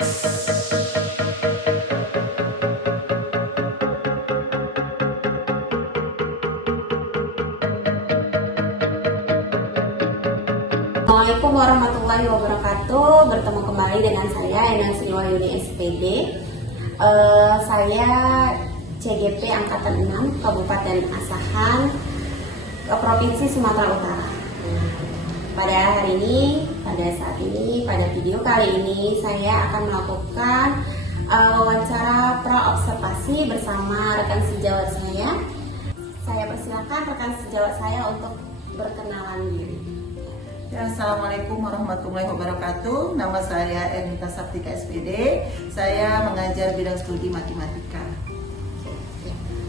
Assalamualaikum warahmatullahi wabarakatuh. Bertemu kembali dengan saya Endang Sri Wahyuni SPD. Saya CGP Angkatan 6 Kabupaten Asahan, Provinsi Sumatera Utara. Pada hari ini, pada video kali ini saya akan melakukan wawancara pra-observasi bersama rekan sejawat saya. Saya persilakan rekan sejawat saya untuk berkenalan diri. Ya, Assalamualaikum warahmatullahi wabarakatuh. Nama saya Ernita Saptika SPD. Saya mengajar bidang studi matematika.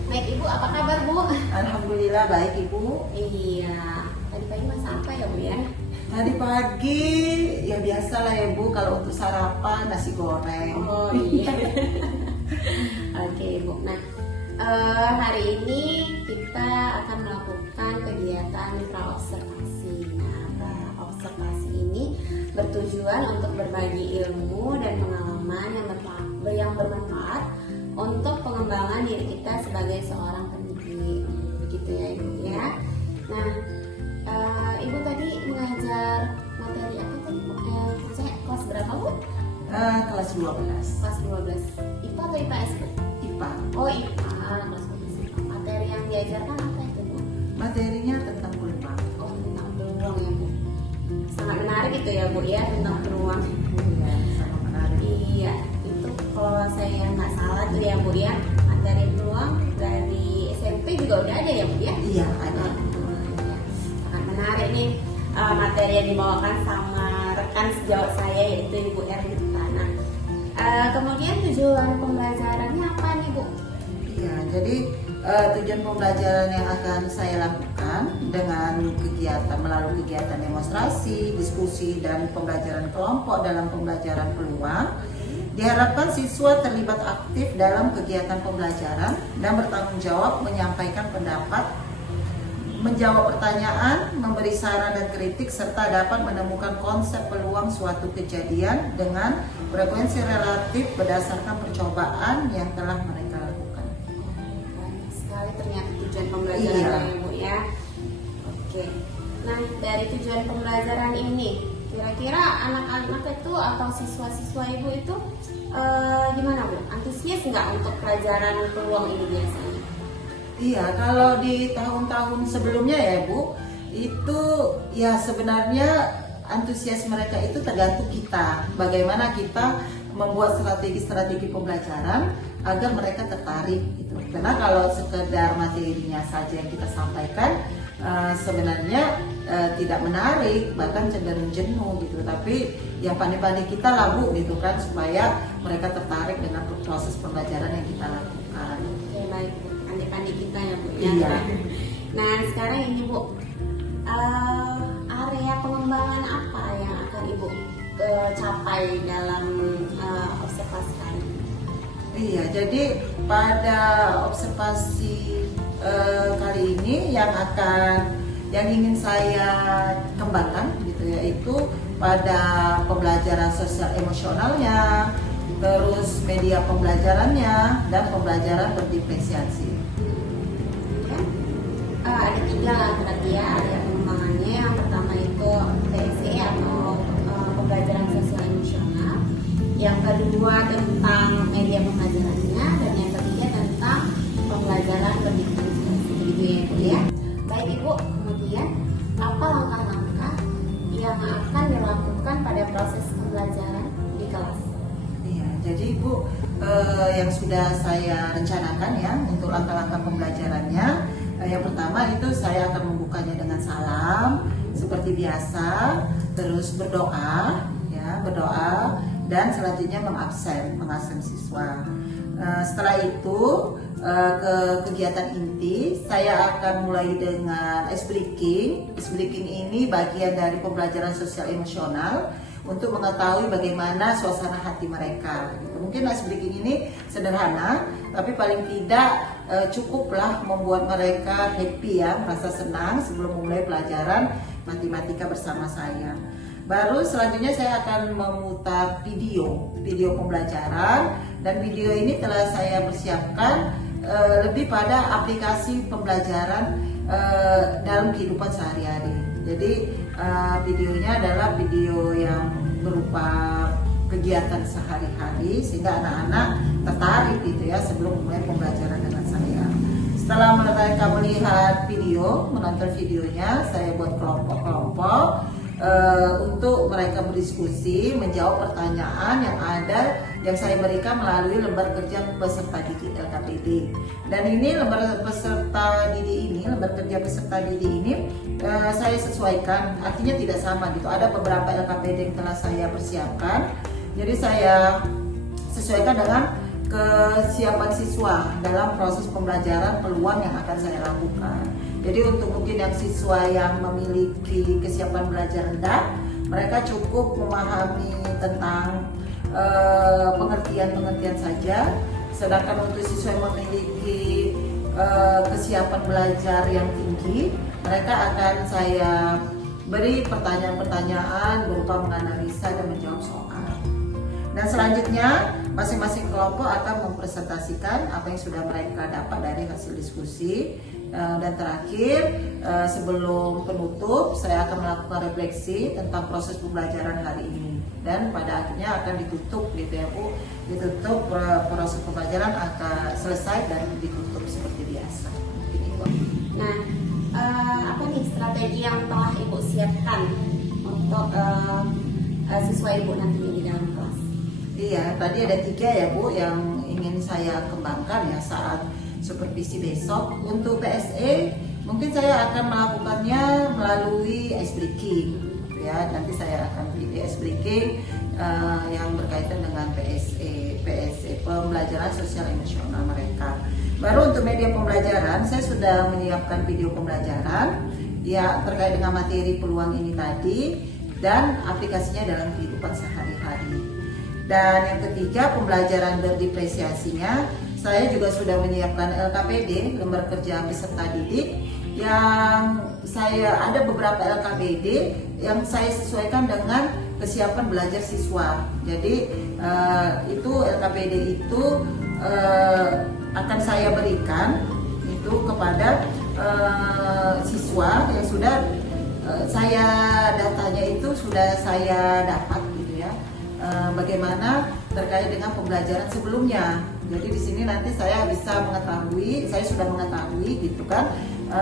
Baik Ibu, apa kabar Bu? Alhamdulillah baik Ibu. Iya, tadi pagi masak apa ya Bu ya? Tadi pagi ya biasalah ya Bu, kalau untuk sarapan nasi goreng. Oh iya. Oke Bu, nah hari ini kita akan melakukan kegiatan pra-observasi. Observasi ini bertujuan untuk berbagi ilmu dan pengalaman yang bermanfaat untuk pengembangan diri kita sebagai seorang pendidik, begitu ya Ibu ya. Nah, Ibu tadi mengajar materi apa tadi Bu? Kelas berapa Bu? Kelas 12. Kelas 12. IPA atau IPS Bu? IPA. Oh IPA, kelas 12 IPA. Materi yang diajarkan apa itu Bu? Materinya tentang peluang. Oh tentang peluang ya Bu. Sangat menarik itu ya Bu ya, tentang peluang. Iya, sama menarik. Iya, itu kalau saya nggak salah tuh ya Bu ya, materi peluang dari SMP juga udah ada ya Bu ya? Iya, ada. Ya. Sangat menarik nih materi yang dibawakan sama rekan sejawat saya yaitu Ibu Ernita. Nah, kemudian tujuan pembelajarannya apa nih Bu? Iya, jadi tujuan pembelajaran yang akan saya lakukan dengan melalui kegiatan demonstrasi, diskusi, dan pembelajaran kelompok dalam pembelajaran peluang, diharapkan siswa terlibat aktif dalam kegiatan pembelajaran dan bertanggung jawab menyampaikan pendapat, menjawab pertanyaan, memberi saran dan kritik, serta dapat menemukan konsep peluang suatu kejadian dengan frekuensi relatif berdasarkan percobaan yang telah mereka lakukan. Banyak sekali ternyata tujuan pembelajaran ya Bu ya. Oke. Nah, dari tujuan pembelajaran ini, kira-kira anak-anak itu atau siswa-siswa Ibu itu gimana Bu? Antusias nggak untuk pelajaran peluang ini biasanya? Iya, kalau di tahun-tahun sebelumnya ya Bu, itu ya sebenarnya antusias mereka itu tergantung kita. Bagaimana kita membuat strategi-strategi pembelajaran agar mereka tertarik gitu. Karena kalau sekedar materinya saja yang kita sampaikan sebenarnya tidak menarik, bahkan cenderung jenuh gitu. Tapi yang pandai-pandai kita lagu gitu kan, supaya mereka tertarik dengan proses pembelajaran yang kita lakukan. Oke, baik Bu. Pandai-pandai kita ya Bu ya. Iya. Nah, sekarang ini Bu, area pengembangan apa yang akan Ibu capai dalam observasi kali ini? Iya, jadi pada observasi kali ini yang ingin saya kembangkan gitu yaitu pada pembelajaran sosial emosionalnya, terus media pembelajarannya, dan pembelajaran berdiferensiasi. Ya. Ada 3 berarti ya area pengembangannya. Yang pertama itu PSE atau pembelajaran sosial emosional. Yang kedua tentang media pembelajarannya, dan yang ketiga tentang pembelajaran berdiferensiasi. Begitu ya Bu ya. Baik Ibu, kemudian apa langkah-langkah yang akan dilakukan pada proses pembelajaran di kelas? Iya, jadi Bu, yang sudah saya rencanakan ya untuk langkah-langkah pembelajarannya, yang pertama itu saya akan membukanya dengan salam seperti biasa, terus berdoa, dan selanjutnya mengabsen siswa. Setelah itu ke kegiatan inti, saya akan mulai dengan ice breaking. Ice breaking ini bagian dari pembelajaran sosial emosional untuk mengetahui bagaimana suasana hati mereka. Mungkin ice breaking ini sederhana, tapi paling tidak cukuplah membuat mereka happy ya, merasa senang sebelum memulai pelajaran matematika bersama saya. Baru selanjutnya saya akan memutar video pembelajaran, dan video ini telah saya persiapkan lebih pada aplikasi pembelajaran dalam kehidupan sehari-hari. Jadi videonya adalah video yang berupa kegiatan sehari-hari sehingga anak-anak tertarik gitu ya sebelum mulai pembelajaran dengan saya. Setelah mereka melihat video, menonton videonya, saya buat kelompok-kelompok untuk mereka berdiskusi, menjawab pertanyaan yang ada yang saya berikan melalui lembar kerja peserta didik LKPD. Dan ini lembar kerja peserta didik ini saya sesuaikan, artinya tidak sama gitu. Ada beberapa LKPD yang telah saya persiapkan, jadi saya sesuaikan dengan kesiapan siswa dalam proses pembelajaran peluang yang akan saya lakukan. Jadi untuk mungkin yang siswa yang memiliki kesiapan belajar rendah, mereka cukup memahami tentang pengertian-pengertian saja. Sedangkan untuk siswa yang memiliki kesiapan belajar yang tinggi, mereka akan saya beri pertanyaan-pertanyaan berupa menganalisa dan menjawab soal. Dan selanjutnya masing-masing kelompok akan mempresentasikan apa yang sudah mereka dapat dari hasil diskusi. Dan terakhir sebelum penutup saya akan melakukan refleksi tentang proses pembelajaran hari ini, dan pada akhirnya akan ditutup gitu ya Bu, ditutup proses pembelajaran akan selesai dan ditutup seperti biasa. Nah, apa nih strategi yang telah Ibu siapkan untuk siswa Ibu nantinya di dalam kelas? Iya, tadi ada 3 ya Bu yang ingin saya kembangkan ya saat supervisi besok. Untuk PSE mungkin saya akan melakukannya melalui ice breaking ya. Nanti saya akan video ice breaking yang berkaitan dengan PSE pembelajaran sosial emosional mereka. Baru untuk media pembelajaran saya sudah menyiapkan video pembelajaran ya terkait dengan materi peluang ini tadi dan aplikasinya dalam kehidupan sehari-hari. Dan yang ketiga, pembelajaran berdiferensiasinya, saya juga sudah menyiapkan LKPD, lembar kerja peserta didik, yang saya ada beberapa LKPD yang saya sesuaikan dengan kesiapan belajar siswa. Jadi itu LKPD itu akan saya berikan itu kepada siswa yang sudah saya datanya itu sudah saya dapat gitu ya. Bagaimana terkait dengan pembelajaran sebelumnya. Jadi di sini nanti saya bisa mengetahui, saya sudah mengetahui gitu kan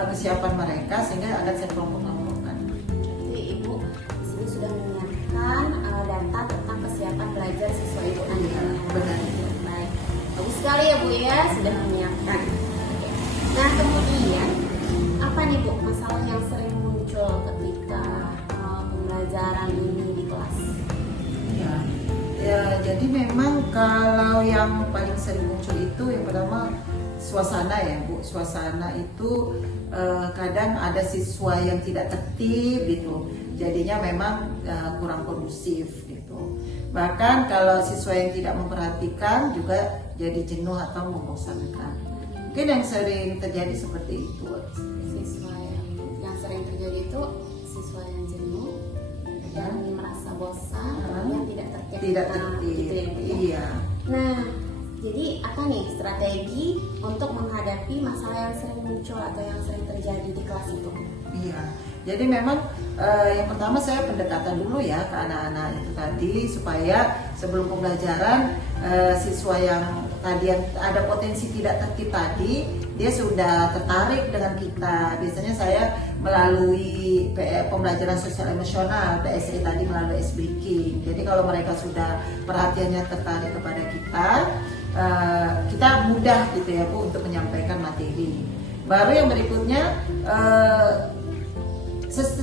kesiapan mereka sehingga akan saya kelompok-kelompokkan. Jadi Ibu di sini sudah menyiapkan data tentang kesiapan belajar siswa Ibu nantinya. Benar. Baik, bagus sekali ya Bu ya, sudah menyiapkan. Oke. Nah kemudian apa nih Bu masalah yang sering muncul ketika pembelajaran ini di kelas? Ya, jadi memang kalau yang paling sering muncul itu yang pertama suasana ya Bu. Suasana itu kadang ada siswa yang tidak tertib gitu. Jadinya memang kurang kondusif gitu. Bahkan kalau siswa yang tidak memperhatikan juga jadi jenuh atau membosankan. Mungkin yang sering terjadi seperti itu. Siswa yang sering terjadi itu siswa yang jenuh, yang merasa bosan, yang tidak tertib. Tidak tertib. Gitu ya, Bu, ya? Iya. Nah, jadi apa nih strategi untuk menghadapi masalah yang sering muncul atau yang sering terjadi di kelas itu? Iya. Jadi memang yang pertama saya pendekatan dulu ya ke anak-anak itu tadi supaya sebelum pembelajaran siswa yang tadi yang ada potensi tidak tertib tadi dia sudah tertarik dengan kita. Biasanya saya melalui pembelajaran sosial emosional PSE tadi melalui ice breaking. Jadi kalau mereka sudah perhatiannya tertarik kepada kita mudah gitu ya Bu untuk menyampaikan materi. Baru yang berikutnya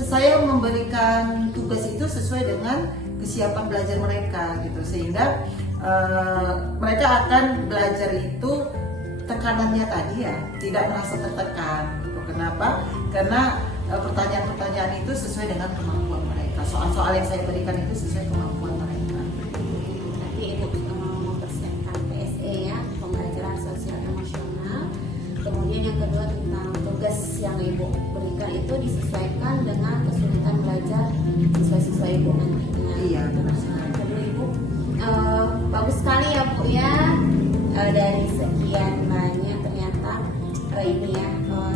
saya memberikan tugas itu sesuai dengan kesiapan belajar mereka gitu sehingga mereka akan belajar itu tekanannya tadi ya tidak merasa tertekan gitu. Kenapa? Karena pertanyaan-pertanyaan itu sesuai dengan kemampuan mereka. Soal-soal yang saya berikan itu sesuai kemampuan mereka. Nanti Ibu mempersiapkan PSE ya, pembelajaran sosial emosional. Kemudian yang kedua tentang tugas yang ibu berikan itu disesuaikan dengan kesulitan belajar siswa-siswa ibu nantinya. Iya, benar sekali. Aduh ibu, bagus sekali ya bu ya. Dari sekian banyak ternyata ini ya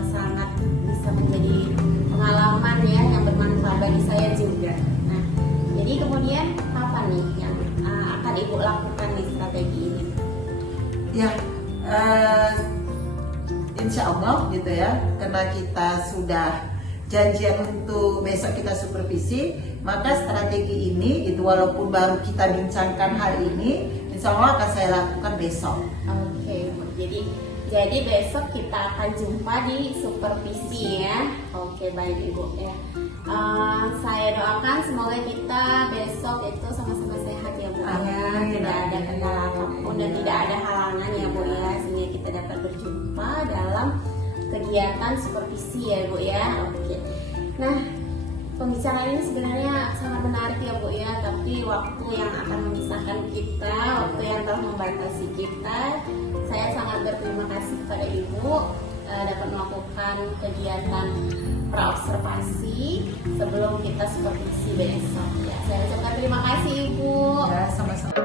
sangat bisa menjadi pengalaman ya yang bermanfaat bagi saya juga. Nah, jadi kemudian apa nih yang akan ibu lakukan di strategi ini? Ya, insya Allah gitu ya, karena kita sudah janjian untuk besok kita supervisi, maka strategi ini itu walaupun baru kita bincangkan hari ini, insya Allah akan saya lakukan besok. Oke, Bu. Jadi besok kita akan jumpa di supervisi ya. Oke, baik Ibu ya. Saya doakan semoga kita besok itu sama-sama sehat ya Bu ya. Amin. Tidak ada kendala apapun dan tidak ada halangan ya Bu ya, sehingga kita dapat berjumpa dalam kegiatan supervisi ya Bu ya. Oke. Nah, pembicaraan ini sebenarnya sangat menarik ya Bu ya, tapi waktu yang akan memisahkan kita, waktu yang telah membatasi kita, saya sangat berterima kasih kepada Ibu dapat melakukan kegiatan praobservasi sebelum kita supervisi besok ya. Saya ucapkan terima kasih Ibu. Ya, sama-sama.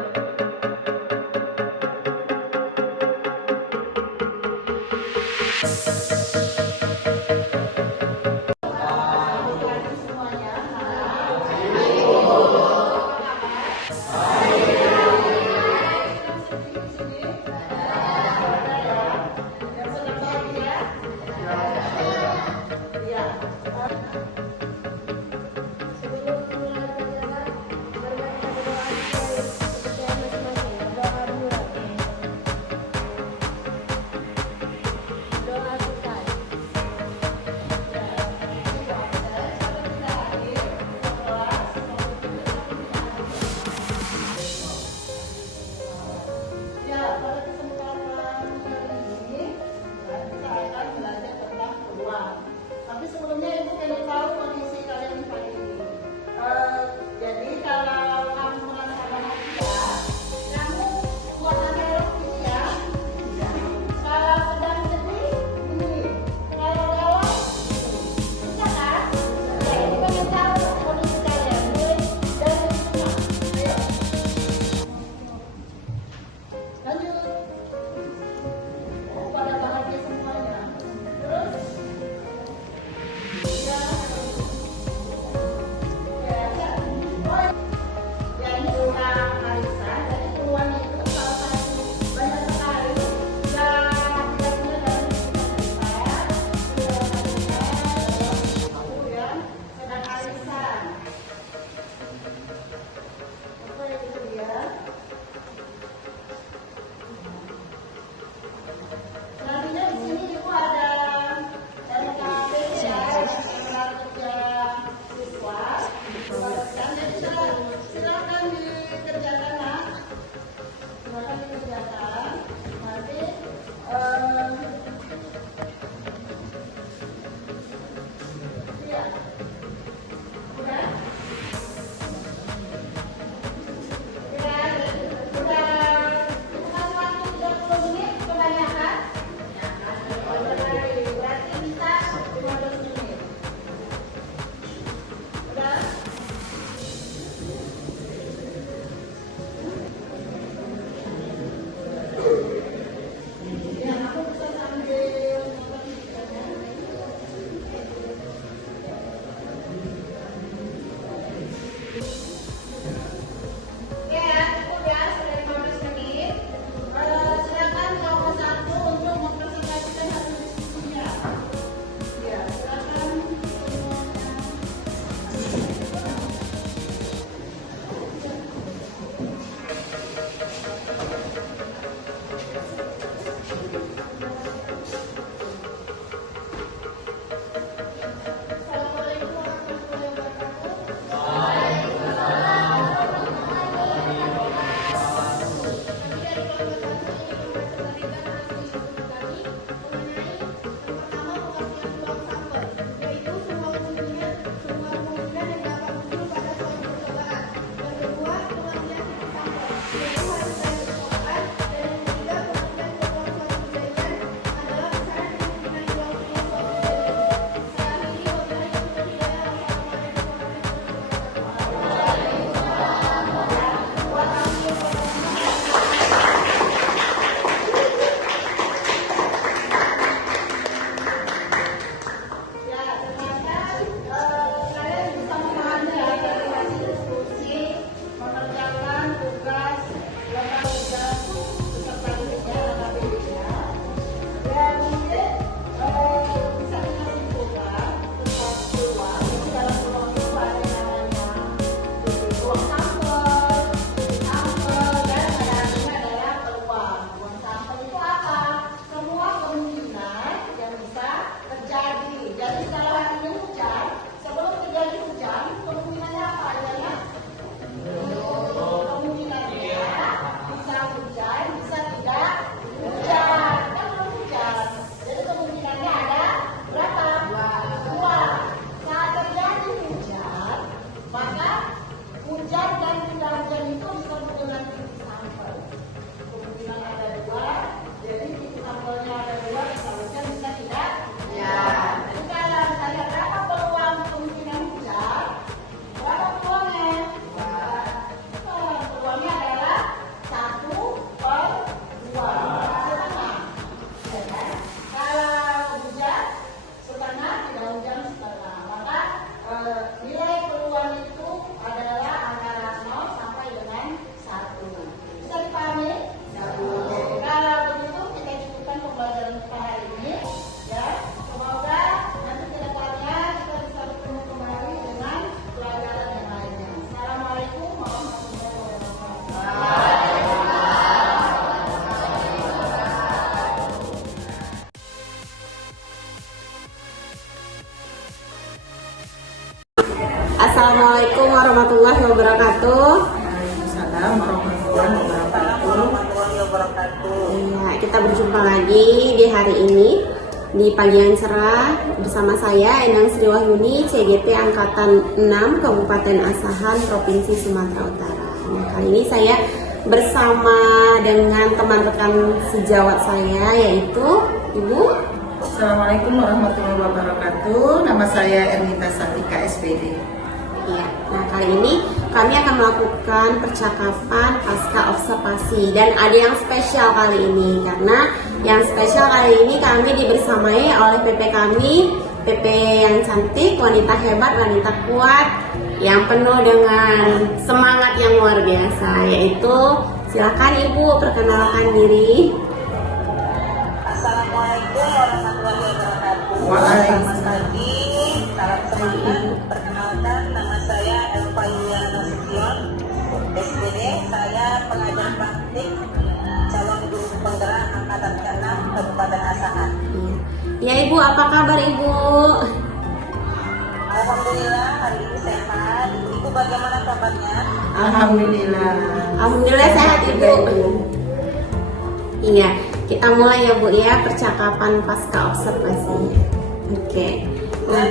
Assalamualaikum warahmatullahi wabarakatuh. Waalaikumsalam warahmatullahi wabarakatuh. Ya, kita berjumpa lagi di hari ini di pagi yang cerah bersama saya Endang Sri Wahyuni, CGP Angkatan 6 Kabupaten Asahan, Provinsi Sumatera Utara. Nah, kali ini saya bersama dengan teman rekan sejawat saya, yaitu Ibu. Assalamualaikum warahmatullahi wabarakatuh. Nama saya Ernita Satika, SPD. Ya, nah kali ini kami akan melakukan percakapan pasca observasi dan ada yang spesial kali ini karena yang spesial kali ini kami dibersamai oleh PP kami, PP yang cantik, wanita hebat, wanita kuat yang penuh dengan semangat yang luar biasa, yaitu silakan Ibu perkenalkan diri. Assalamualaikum warahmatullahi wabarakatuh. Waalaikumsalam. Selamat pagi, salam semangat. Perkenalkan, nama saya Elva Yuliana Nasution, SPD. Saya pengajar praktik calon guru penggerak angkatan ke-6 Kabupaten Asahan. Ya Ibu, apa kabar Ibu? Alhamdulillah hari ini sehat. Ibu bagaimana kabarnya? Alhamdulillah. Alhamdulillah sehat Ibu. Iya, kita mulai ya Bu ya percakapan pasca observasi. Oke. Nah,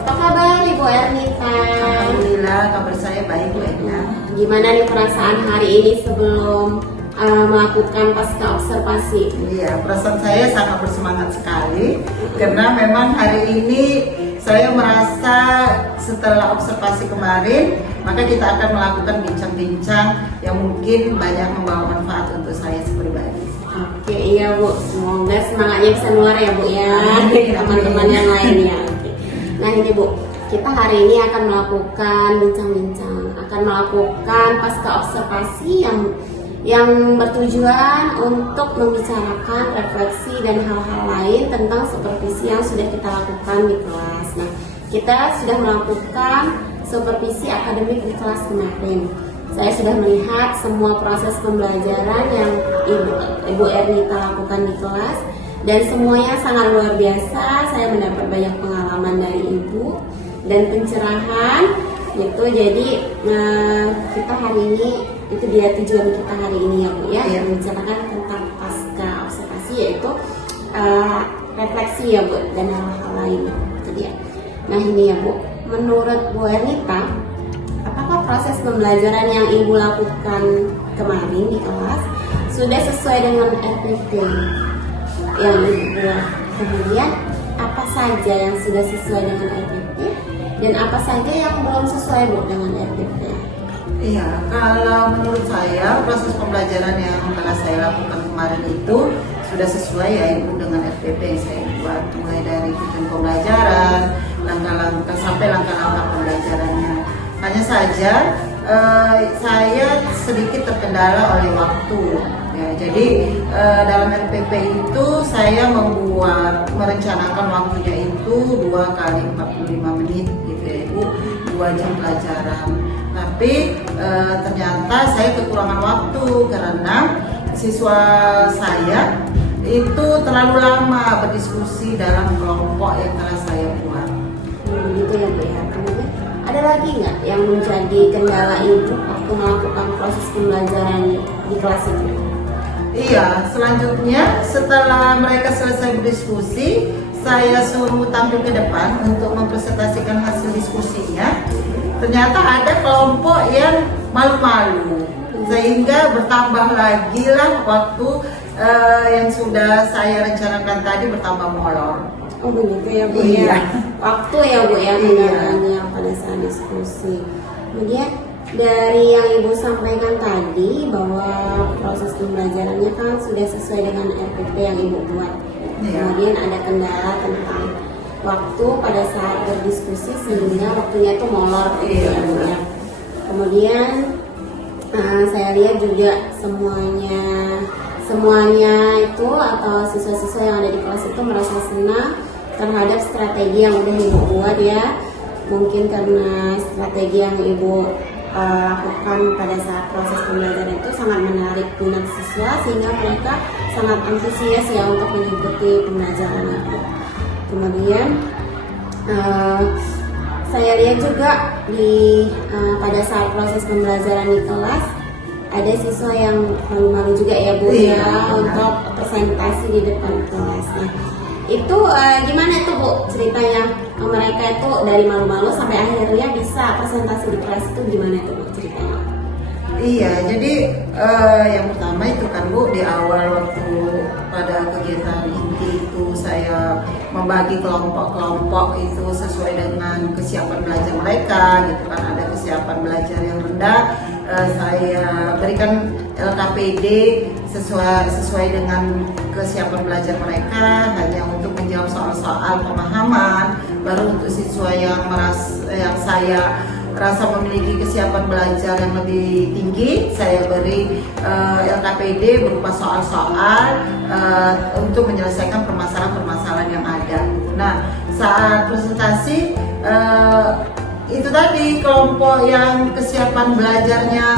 apa kabar Ibu Ernita? Alhamdulillah, kabar saya baik Bu Edna. Gimana nih perasaan hari ini sebelum melakukan pasca observasi? Iya, perasaan saya sangat bersemangat sekali karena memang hari ini saya merasa setelah observasi kemarin, maka kita akan melakukan bincang-bincang yang mungkin banyak membawa manfaat untuk saya pribadi. Oke, iya Bu. Semoga semangatnya bisa keluar ya Bu ya, Amin. teman-teman yang lainnya. Oke. Nah ini Bu, kita hari ini akan melakukan bincang-bincang, akan melakukan pasca observasi yang bertujuan untuk membicarakan refleksi dan hal-hal lain tentang supervisi yang sudah kita lakukan di kelas. Nah, kita sudah melakukan supervisi akademik di kelas kemarin. Saya sudah melihat semua proses pembelajaran yang Ibu Ernita lakukan di kelas dan semuanya sangat luar biasa. Saya mendapat banyak pengalaman dari Ibu dan pencerahan gitu. Jadi kita hari ini itu dia tujuan kita hari ini ya Bu ya, yang membicarakan tentang pasca observasi, yaitu refleksi ya Bu dan hal-hal lain. Itu dia. Nah ini ya Bu, menurut Bu Ernita, apakah proses pembelajaran yang Ibu lakukan kemarin di kelas sudah sesuai dengan RPP yang Ibu buat? Kemudian apa saja yang sudah sesuai dengan RPP dan apa saja yang belum sesuai Bu dengan RPP? Iya, kalau menurut saya proses pembelajaran yang telah saya lakukan kemarin itu sudah sesuai ya Ibu dengan RPP yang saya buat, mulai dari tujuan pembelajaran, langkah-langkah sampai langkah-langkah pembelajarannya. Hanya saja saya sedikit terkendala oleh waktu. Ya, jadi dalam RPP itu saya merencanakan waktunya itu 2 kali 45 menit gitu ya Ibu, 2 jam pelajaran. Tapi ternyata saya kekurangan waktu karena siswa saya itu terlalu lama berdiskusi dalam kelompok yang telah saya buat. Gitu ya Bu ya. Kemudian ada lagi nggak yang menjadi kendala Ibu waktu melakukan proses pembelajaran di kelas itu? Iya, selanjutnya setelah mereka selesai berdiskusi, saya suruh tampil ke depan untuk mempresentasikan hasil diskusinya. Ternyata ada kelompok yang malu-malu, sehingga bertambah lagi lah waktu yang sudah saya rencanakan tadi bertambah molor. Oh begitu ya Bu Iya. ya. Waktu ya Bu ya Iya. kendalanya pada saat diskusi. Kemudian dari yang Ibu sampaikan tadi bahwa proses pembelajarannya kan sudah sesuai dengan RPP yang Ibu buat. Iya. Kemudian ada kendala tentang waktu pada saat berdiskusi sehingga waktunya itu molor gitu ya Bu ya. Kemudian saya lihat juga semuanya itu atau siswa-siswa yang ada di kelas itu merasa senang terhadap strategi yang udah Ibu buat ya. Mungkin karena strategi yang Ibu lakukan pada saat proses pembelajaran itu sangat menarik minat siswa sehingga mereka sangat antusias ya untuk mengikuti pembelajaran itu. Kemudian saya lihat juga pada saat proses pembelajaran di kelas ada siswa yang malu-malu juga ya Bu Iya, ya benar. untuk presentasi di depan kelas. Nah, itu gimana tuh Bu ceritanya, mereka itu dari malu-malu sampai akhirnya bisa presentasi di kelas itu gimana tuh Bu ceritanya? Iya, jadi yang pertama itu kan Bu, di awal waktu pada kegiatan inti itu saya membagi kelompok-kelompok itu sesuai dengan kesiapan belajar mereka gitu kan. Ada kesiapan belajar yang rendah, saya berikan LKPD sesuai dengan kesiapan belajar mereka, hanya untuk menjawab soal-soal pemahaman. Baru untuk siswa yang saya rasa memiliki kesiapan belajar yang lebih tinggi, saya beri LKPD berupa soal-soal untuk menyelesaikan permasalahan-permasalahan yang ada. Nah, saat presentasi itu tadi kelompok yang kesiapan belajarnya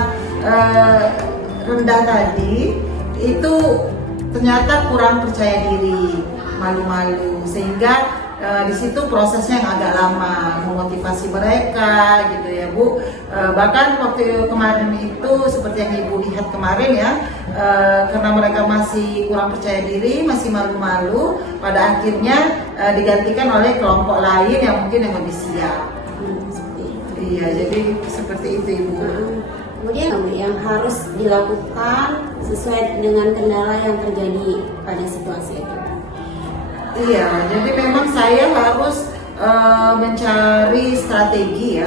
rendah tadi itu ternyata kurang percaya diri, malu-malu, sehingga di situ prosesnya yang agak lama memotivasi mereka gitu ya Bu. Bahkan waktu kemarin itu seperti yang Ibu lihat kemarin ya, karena mereka masih kurang percaya diri, masih malu-malu, pada akhirnya digantikan oleh kelompok lain yang mungkin yang lebih siap. Seperti itu. Iya, jadi seperti itu Ibu. Kemudian yang harus dilakukan sesuai dengan kendala yang terjadi pada situasi itu. Iya, jadi memang saya harus mencari strategi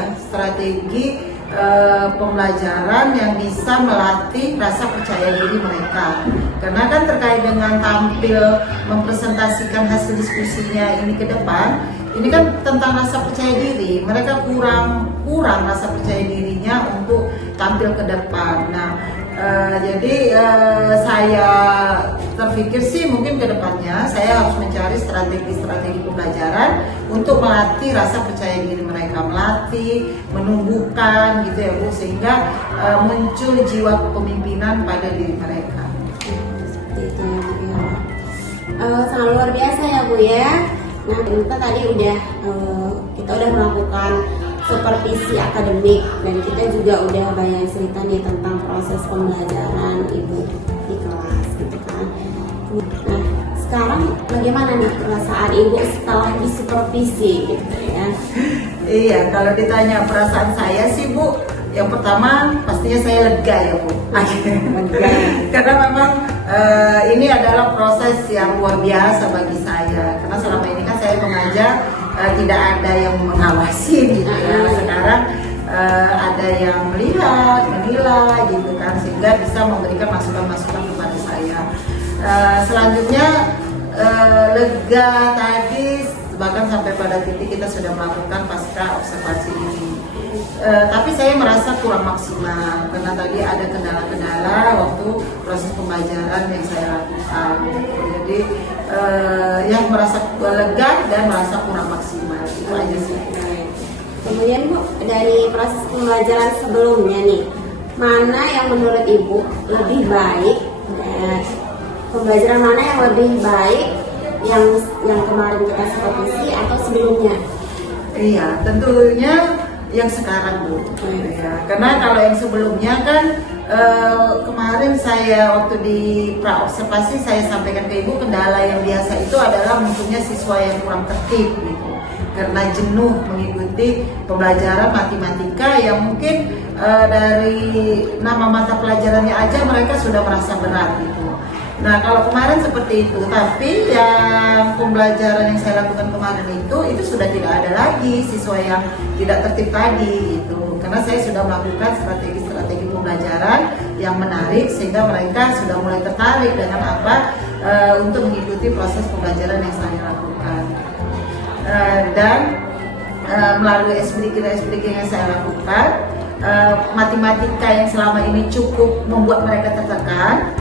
pembelajaran yang bisa melatih rasa percaya diri mereka. Karena kan terkait dengan tampil mempresentasikan hasil diskusinya ini ke depan, ini kan tentang rasa percaya diri. Mereka kurang rasa percaya dirinya untuk tampil ke depan. Nah, jadi saya terpikir sih mungkin ke depannya saya harus mencari strategi pembelajaran untuk melatih rasa percaya diri mereka, melatih, menumbuhkan gitu ya Bu, sehingga muncul jiwa kepemimpinan pada diri mereka. Seperti itu ya Bu ya. Sangat luar biasa ya Bu ya. Nah, kita tadi kita udah melakukan supervisi akademik dan kita juga udah banyak cerita nih tentang proses pembelajaran Ibu di kelas gitu kan. Nah, sekarang bagaimana nih perasaan Ibu setelah disupervisi gitu ya? Iya, kalau ditanya perasaan saya sih Bu, yang pertama pastinya saya lega ya Bu. Lega. Karena memang ini adalah proses yang luar biasa bagi saya. Karena selama ini kan saya mengajar tidak ada yang mengawasi gitu ya. Sekarang ada yang melihat, menilai gitu kan, sehingga bisa memberikan masukan-masukan kepada saya. Selanjutnya lega tadi, bahkan sampai pada titik kita sudah melakukan pasca observasi ini. Tapi saya merasa kurang maksimal karena tadi ada kendala-kendala waktu proses pembelajaran yang saya lakukan. Jadi yang merasa lega dan merasa kurang maksimal itu aja sih. Kemudian Bu, dari proses pembelajaran sebelumnya nih, mana yang menurut Ibu lebih baik? Pembelajaran mana yang lebih baik? Yang kemarin kita supervisi atau sebelumnya? Iya, tentunya yang sekarang Bu. Ya, karena kalau yang sebelumnya kan kemarin saya waktu di pra-observasi saya sampaikan ke Ibu, kendala yang biasa itu adalah munculnya siswa yang kurang tertib gitu. Karena jenuh mengikuti pembelajaran matematika yang mungkin dari nama mata pelajarannya aja mereka sudah merasa berat gitu. Nah, kalau kemarin seperti itu, tapi yang pembelajaran yang saya lakukan kemarin itu sudah tidak ada lagi siswa yang tidak tertib tadi gitu. Karena saya sudah melakukan strategi pembelajaran yang menarik sehingga mereka sudah mulai tertarik dengan apa untuk mengikuti proses pembelajaran yang saya lakukan. Dan melalui SPDK yang saya lakukan, matematika yang selama ini cukup membuat mereka tertekan,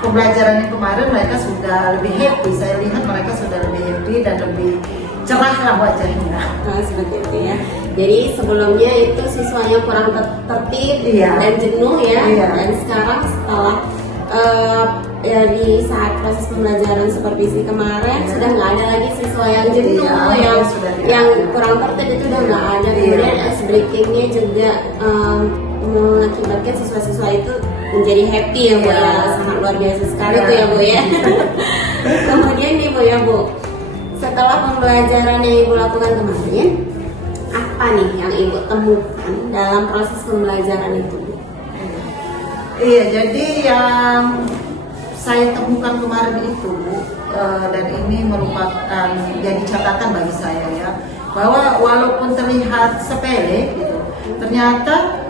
pembelajaran yang kemarin mereka sudah lebih happy. Saya lihat mereka sudah lebih happy dan lebih cerah lah wajahnya. Nah, seperti itu ya. Jadi sebelumnya itu siswanya kurang tertib Iya. dan jenuh ya. Iya. Dan sekarang setelah ya di saat proses pembelajaran supervisi kemarin sudah nggak ada lagi siswa yang jenuh, Iya, sudah tidak yang ada. kurang tertib itu udah nggak ada. Iya. Kemudian ice breakingnya juga mengakibatkan siswa-siswa itu menjadi happy ya Bu Iya. ya, sangat luar biasa sekali Iya. tuh ya Bu ya. Kemudian nih Bu ya Bu, setelah pembelajaran yang Ibu lakukan kemarin, apa nih yang Ibu temukan dalam proses pembelajaran itu Bu? Iya, jadi yang saya temukan kemarin itu, dan ini merupakan jadi catatan bagi saya ya, bahwa walaupun terlihat sepele gitu, ternyata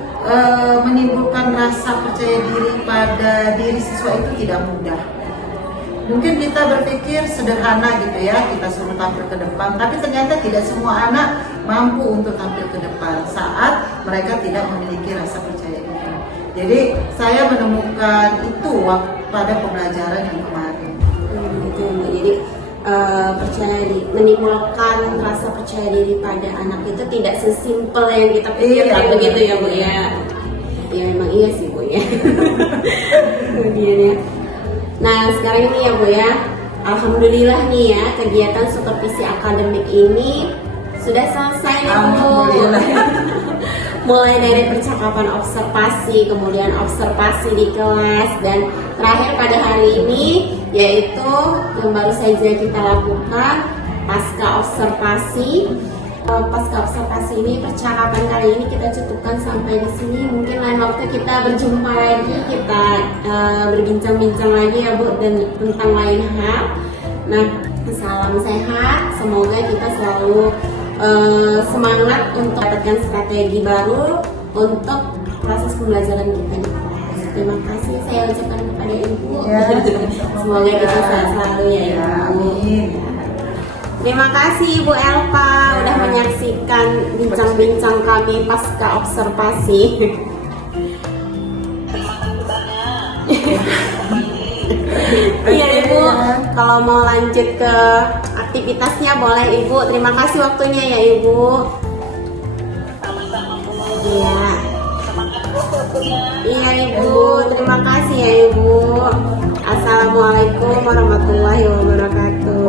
menimbulkan rasa percaya diri pada diri siswa itu tidak mudah. Mungkin kita berpikir sederhana gitu ya, kita suruh tampil ke depan, tapi ternyata tidak semua anak mampu untuk tampil ke depan saat mereka tidak memiliki rasa percaya diri. Jadi saya menemukan itu pada pembelajaran yang kemarin. Gitu ya Bu. Jadi menimbulkan rasa percaya diri pada anak itu tidak sesimpel yang kita pikirkan Iya, begitu ya Bu iya. ya. Ya memang iya sih Bu ya. Kemudian ya. Nah sekarang ini ya Bu ya, alhamdulillah nih ya kegiatan supervisi akademik ini sudah selesai nih Bu. Alhamdulillah. Mulai dari percakapan observasi, kemudian observasi di kelas, dan terakhir pada hari ini yaitu yang baru saja kita lakukan pasca observasi. Pasca observasi ini, percakapan kali ini kita cukupkan sampai di sini. Mungkin lain waktu kita berjumpa lagi, kita berbincang-bincang lagi ya Bu dan tentang lain hal. Nah, salam sehat, semoga kita selalu semangat untuk dapatkan strategi baru untuk proses pembelajaran kita di kelas. Terima kasih saya ucapkan kepada Ibu. Ya, Semoga kita sehat selalu ya Ya, Ibu. amin. Terima kasih Ibu Elva udah menyaksikan bincang-bincang kami pasca observasi. Terima kasih banyak. Iya Ibu, kalau mau lanjut ke aktivitasnya boleh Ibu. Terima kasih waktunya ya Ibu. Sama-sama Bu. Iya. Semangat Bu waktunya. Iya Ibu, terima kasih ya Ibu. Assalamualaikum warahmatullahi wabarakatuh.